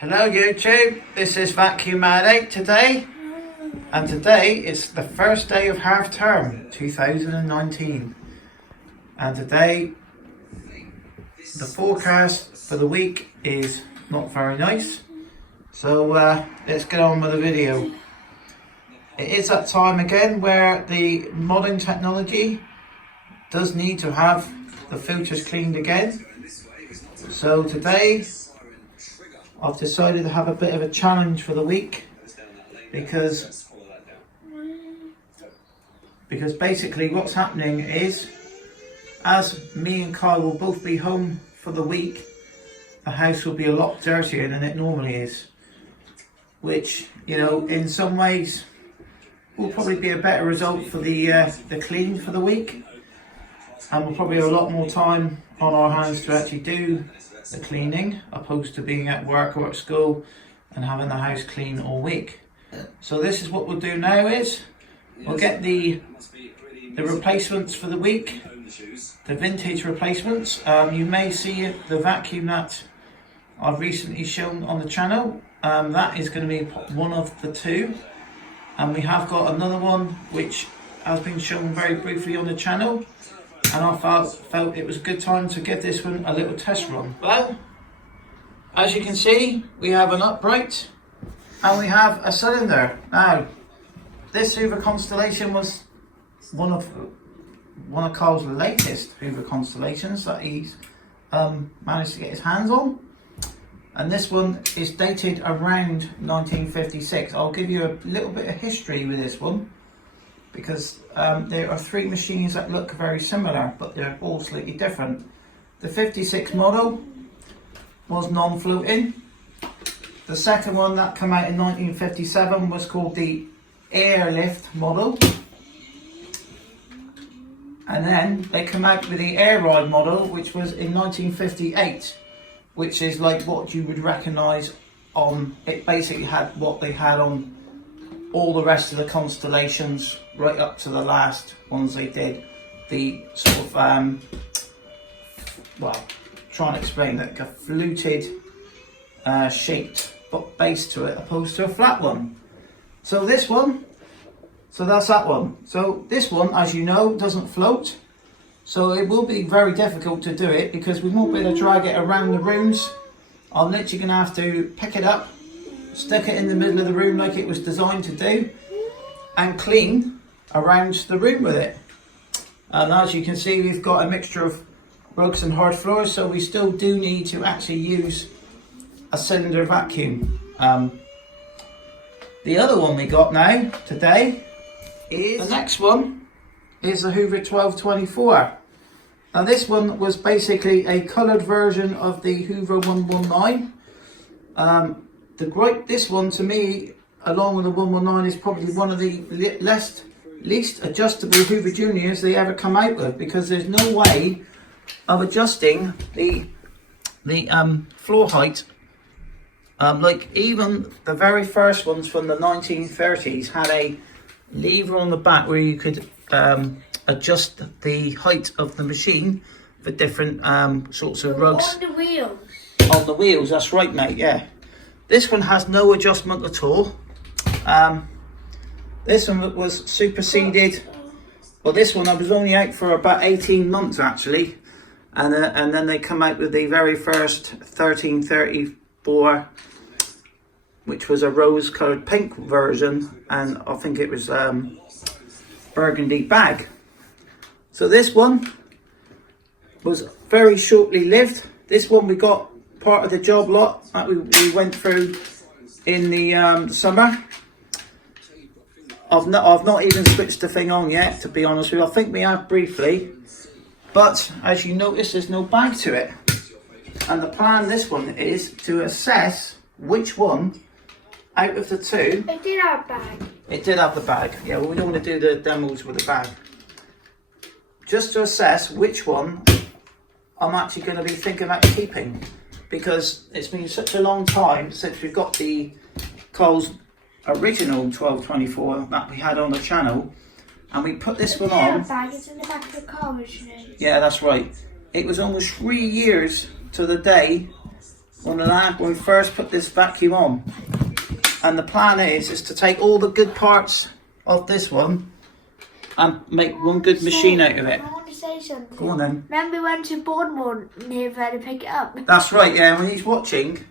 Hello YouTube, this is Vacuum Addict today, and today is the first day of half term 2019, and today the forecast for the week is not very nice, so let's get on with the video. It is that time again where the modern technology does need to have the filters cleaned again. So today I've decided to have a bit of a challenge for the week because basically what's happening is, as me and Kyle will both be home for the week, the house will be a lot dirtier than it normally is, which, you know, in some ways will probably be a better result for the clean for the week, and we'll probably have a lot more time on our hands to actually do the cleaning, opposed to being at work or at school and having the house clean all week. So this is what we'll do now is we'll get the replacements for the week, the vintage replacements. You may see the vacuum that I've recently shown on the channel. That is going to be one of the two, and we have got another one which has been shown very briefly on the channel, and I felt it was a good time to give this one a little test run. Well, as you can see, we have an upright and we have a cylinder. Now, this Hoover Constellation was one of Carl's latest Hoover Constellations that he's managed to get his hands on, and this one is dated around 1956. I'll give you a little bit of history with this one, because there are three machines that look very similar, but they're all slightly different. The 56 model was non-floating. The second one that came out in 1957 was called the Airlift model. And then they come out with the Air Ride model, which was in 1958, which is like what you would recognise on, it basically had what they had on all the rest of the Constellations, right up to the last ones they did. The sort of, well, trying to explain that, like a fluted shaped base to it, opposed to a flat one. So this one, so that's that one. So this one, as you know, doesn't float. So it will be very difficult to do it because we won't be able to drag it around the rooms. I'm literally going to have to pick it up, stick it in the middle of the room like it was designed to do, and clean around the room with it. And as you can see, we've got a mixture of rugs and hard floors, so we still do need to actually use a cylinder vacuum. The other one we got now today is, the next one is the Hoover 1224. Now this one was basically a coloured version of the Hoover 119. This one, to me, along with the 119, is probably one of the least adjustable Hoover Juniors they ever come out with, because there's no way of adjusting the floor height. Like even the very first ones from the 1930s had a lever on the back where you could adjust the height of the machine for different sorts of rugs. On the wheels. On the wheels, that's right, mate, yeah. This one has no adjustment at all. This one was superseded. Well, this one I was only out for about 18 months actually, and then they come out with the very first 1334, which was a rose-coloured pink version, and I think it was burgundy bag. So this one was very shortly lived. This one we got part of the job lot that we went through in the summer. I've not even switched the thing on yet, to be honest with you. I think we have briefly, but as you notice, there's no bag to it. And the plan this one is to assess which one out of the two. It did have a bag. It did have the bag. Yeah, well, we don't want to do the demos with the bag. Just to assess which one I'm actually going to be thinking about keeping, because it's been such a long time since we've got the Coles original 1224 that we had on the channel, and we put this one on. Bag is in the back of the car machine. Yeah, that's right. It was almost 3 years to the day one of that when we first put this vacuum on. And the plan is to take all the good parts of this one and make one good machine out of it. I want to say something. Go on then. Remember we went to Bournemouth near there to pick it up? That's right, yeah, when he's watching,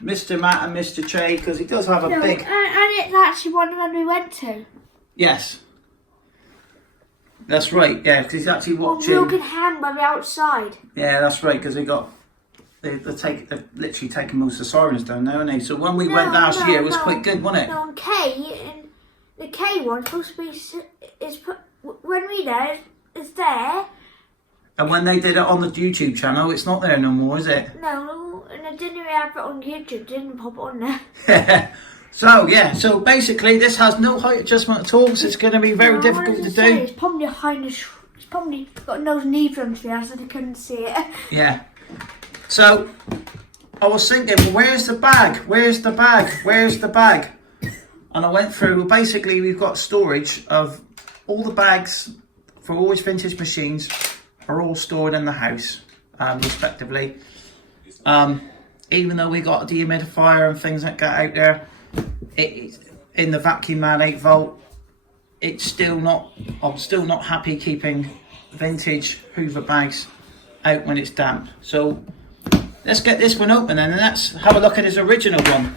Mr. Matt and Mr. Che, because he does have a big... And it's actually one when we went to. Yes. That's right, yeah, because he's actually watching... Real good hand by the outside. Yeah, that's right, because they've literally taken most of the sirens down now, haven't they? So when we went last year, it was quite good, wasn't it? No, and the K one's supposed to be... when we there, it's there. And when they did it on the YouTube channel, it's not there no more, is it? No, and I didn't really have it on YouTube, didn't pop it on there. So basically this has no height adjustment at all, so it's going to be very difficult to do. It's probably it's probably got no knee from there, so they couldn't see it. Yeah. So I was thinking, where's the bag? Where's the bag? Where's the bag? And I went through, basically we've got storage of all the bags for Always Vintage machines are all stored in the house, respectively. Even though we got a dehumidifier and things like that out there, in the Vacuum Man 8 volt, I'm still not happy keeping vintage Hoover bags out when it's damp. So let's get this one open then, and let's have a look at his original one.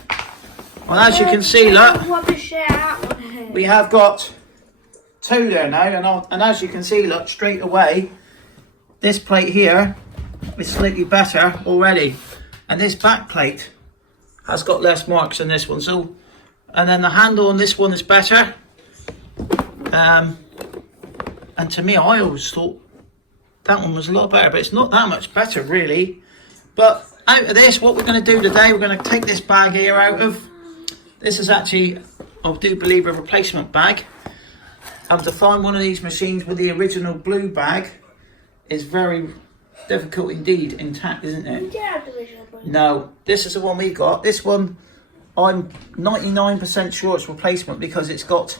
Well, as you can see, look, we have got two there now, and as you can see, look, straight away, this plate here is slightly better already, and this back plate has got less marks than this one. So, and then the handle on this one is better. And to me, I always thought that one was a lot better, but it's not that much better really. But out of this, what we're going to do today, we're going to take this bag here out of. This is actually, I do believe, a replacement bag. And to find one of these machines with the original blue bag is very difficult indeed, intact, isn't it? We did have the original blue. No, this is the one we got. This one, I'm 99% sure it's replacement because it's got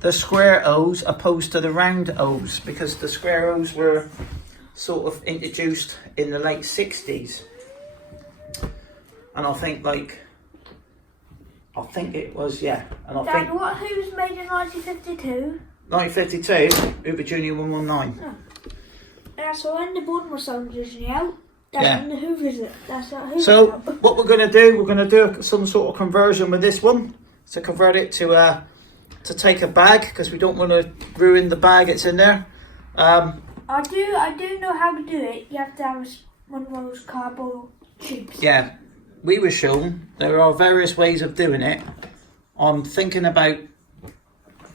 the square O's opposed to the round O's, because the square O's were sort of introduced in the late 60s. And I think it was, yeah. And I think who was made in 1952? 1952, Uber Junior 119. Oh. That's when the Bournemouth song was out. That's Yeah. when the Hoover's it. That's what Hoover's So out. what we're going to do some sort of conversion with this one to convert it to take a bag, because we don't want to ruin the bag it's in there. I do know how to do it. You have to have one of those cardboard tubes. Yeah, we were shown there are various ways of doing it. I'm thinking about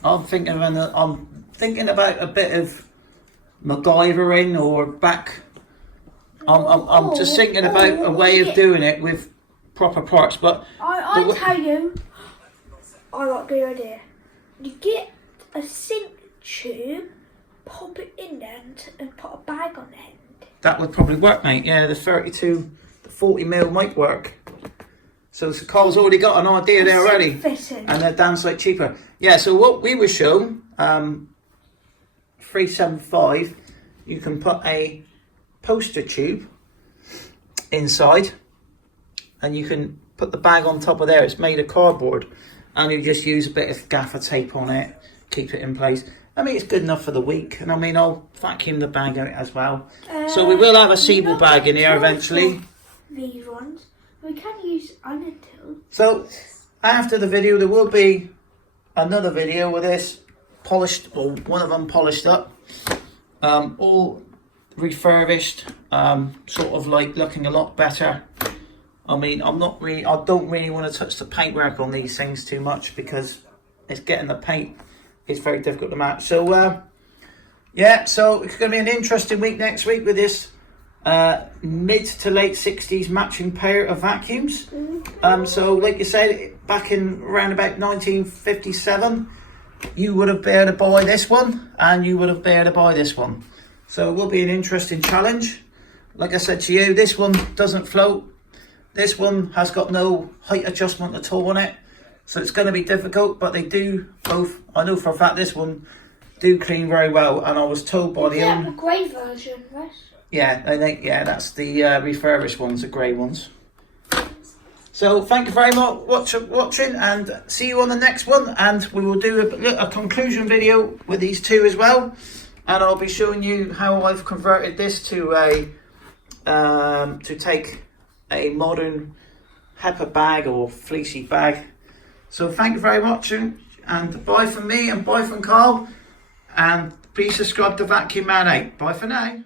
a bit of MacGyvering or back. I'm just thinking about a way of doing it with proper parts. But I tell you, I got a good idea. You get a sink tube, pop it in there, and put a bag on the end. that would probably work, mate. Yeah, the 32, the 40mm might work. So Carl's already got an idea there already, Fitting. and they're damn sight cheaper. Yeah. So what we were shown, 375, you can put a poster tube inside, and you can put the bag on top of there. It's made of cardboard, and you just use a bit of gaffer tape on it, keep it in place. I mean, it's good enough for the week, and I mean, I'll vacuum the bag out as well. So we will have a Siebel bag in here eventually. These ones, we can use undertow. So after the video, there will be another video with this polished, or one of them polished up, all refurbished, sort of like looking a lot better. I mean, I don't really want to touch the paintwork on these things too much, because it's getting the paint, it's very difficult to match. So yeah, so it's going to be an interesting week next week with this mid to late 60s matching pair of vacuums. So like you said, back in around about 1957, you would have been able to buy this one, and you would have been able to buy this one. So it will be an interesting challenge. Like I said to you, this one doesn't float. This one has got no height adjustment at all on it. So it's going to be difficult, but they do both, I know for a fact this one do clean very well, and I was told by the Yeah, the grey version, yes. yeah, that's the refurbished ones, the grey ones. So thank you very much for watching, and see you on the next one. And we will do a conclusion video with these two as well. And I'll be showing you how I've converted this to to take a modern heifer bag or fleecy bag. So thank you very much, and bye from me and bye from Carl. And please subscribe to Vacuum Man 8. Bye for now.